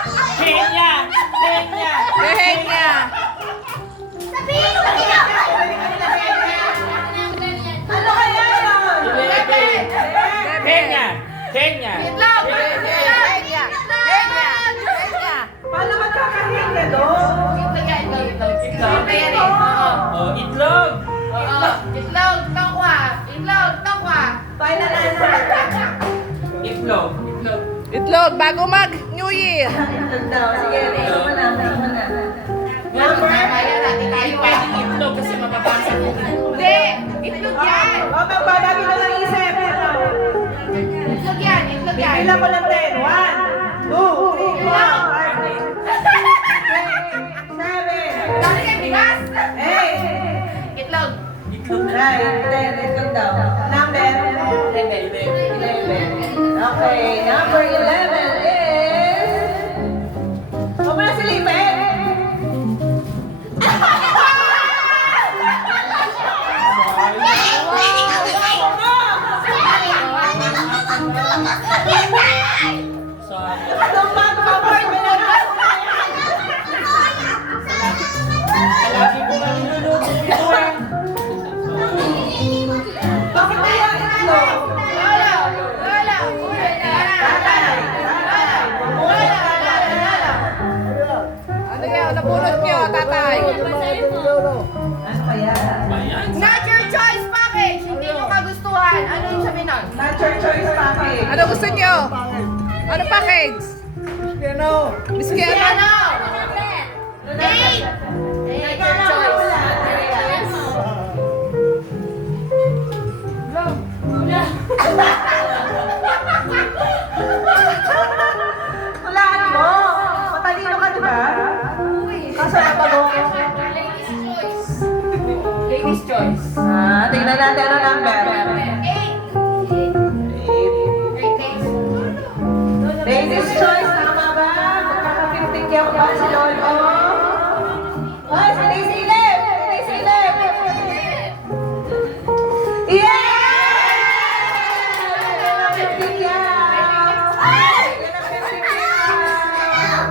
Kenya! Kenya! Kenya. Sabihin mo niya! Ano kaya yun? Kenya! Kenya! Itlog. Kenya. Kenya. Kenya. Paano magkakahinga doon? Oh, itlog! Itlog, tokwa. Itlog, tokwa. Final answer. Itlog! Itlog bago mag New Year. Itlog daw. Sige, isa na. Hindi pwedeng itlog kasi mababasa ko. Hindi, itlog yan. Oh, magbabago na lang isip. Itlog yan, itlog yan. Bilang ko lang 10. 1, 2, 3, 4, 5, 6, 7, Dami kayo bigas. 8, Itlog. 9, 10. Itlog daw. Number? 11. Okay, number 11 is... Huwag mo na silipin. Sorry. Anong mag-cover mo na lang? Lagi ko lang niluluto ito eh. Bakit ba yung itlog? Lola, Lola. Ano yan? Nabunot nyo, tatay. Ano kaya? Ayan. Not your choice package. Hindi mo kagustuhan. Ano yung sabi nun? Not your choice package. Ano gusto nyo? Ano package? Biski ano? Ano? Eight. Not your choice. Hulaan mo. Matalino ka, di ba? Kaso nabago. Ladies' choice. Tingnan natin ano number. Eight. Great days. Ladies' choice, tama ba? Magkaka-50 ako ba si Lolo? Ay, sinisilip! Sinisilip! Yeah! Magkaka-50 yan! Magkaka-50 yan!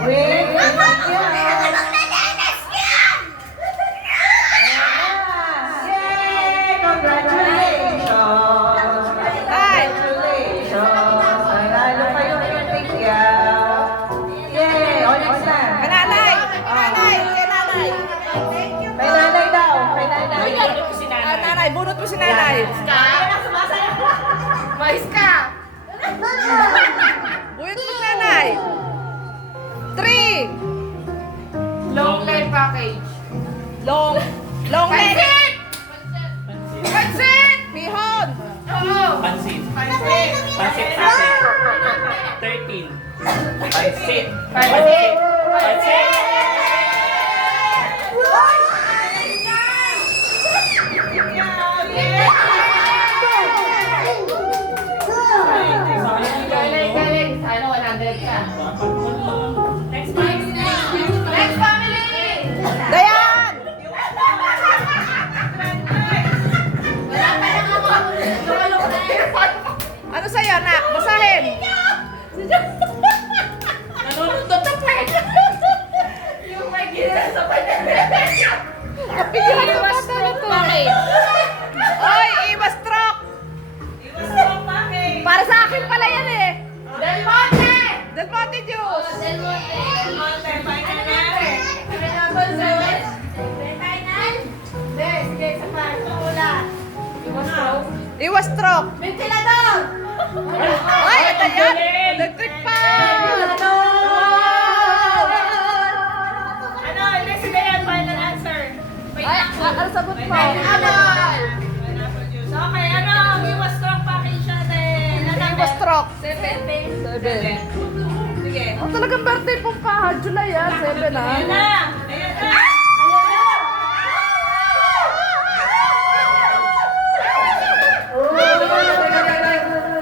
Wait, 50 yan! Yay! Congratulations! Congratulations! Nanalo kayo ng 50 yan! Yay! O, next na! Nanay. Nanay. Kay nanay. Kay nanay daw! Kay nanay! Bunot ko si Ah, nanay. nanay, bunot mo si nanay. Mais ka. Bunot mo si nanay. 3. Long life package. Long leg. Pansit! Pansit! Pihon. Oo. Pansit. Pansit ate. 13. Pansit. Pansit. Pansit. Galing, galing. Sana 100 ka. Next family! Dayan. Wala pa lang ako. Ano sa'yo, anak? Basahin. Nanunod na pa. Yung may gina sa panyalan. Kapigyan ka pa talaga to. Oy, Iwa Stroke. Para sa akin pala yan eh. Del Monte! Del Monte Juice. Del Monte. Sige, isa pa. Wala. Iwa Stroke. Ventilador! Ay, ito yan. Electric fan. Ano? Hindi, sige yan. Final answer. Ay, ano sagot mo? Pineapple! Okay, ano ang iwas strong package natin? Iwa Stroke. 7. 7. Sige. Oh, talagang birthday po pa. July ah. 7 ah. Ayan na! Ayan na!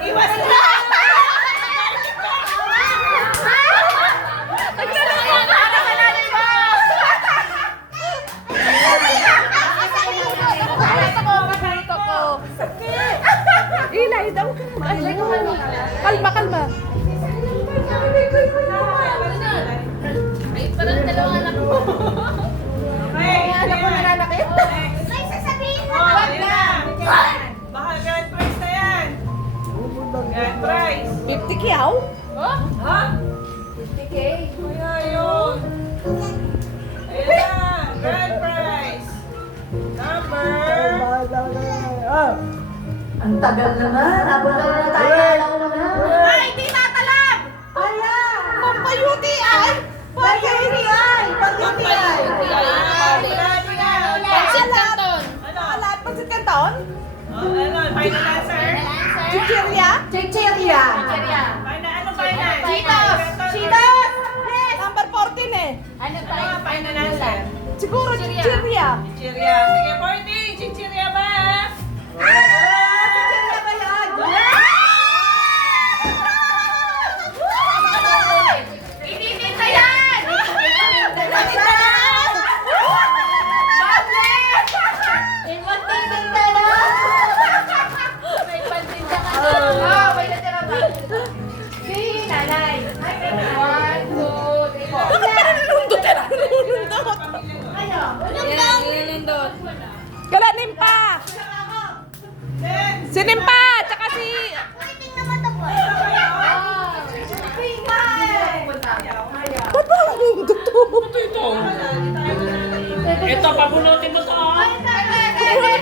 Iwas na! Ilay daw. Kalma, kalma. Ha? 50K. Kaya yun. Ayan na. Grand prize. Number. Ang tagal naman. Abot na na tayo. Alam mo na. Ay, di tatalab! Ayan. Pampa-UTI! Pag-UTI. Pag-UTI. Pansit Canton! Ano? Lahat pansit Canton? Ano? Final answer? Chichirya? Chicheria. Final, ano final? Cheetos! Cheetos! Number 14 eh. Ano tayo? Final answer. Siguro chichirya. Chichirya. Sige, 40. Chichirya ba? Chichirya ba yan? Ininita yan! Ininita na! May pantinda ka na. Oo, may natira ba? Sige, nanay. 1, 2, 3, 4. Nalulundot ka nalulundot. Ano? Nalulundot. Kalanin pa. Si Nimpa, tsaka si... Ba't ba nalulundot to? Ito, pabunutin mo to. Wala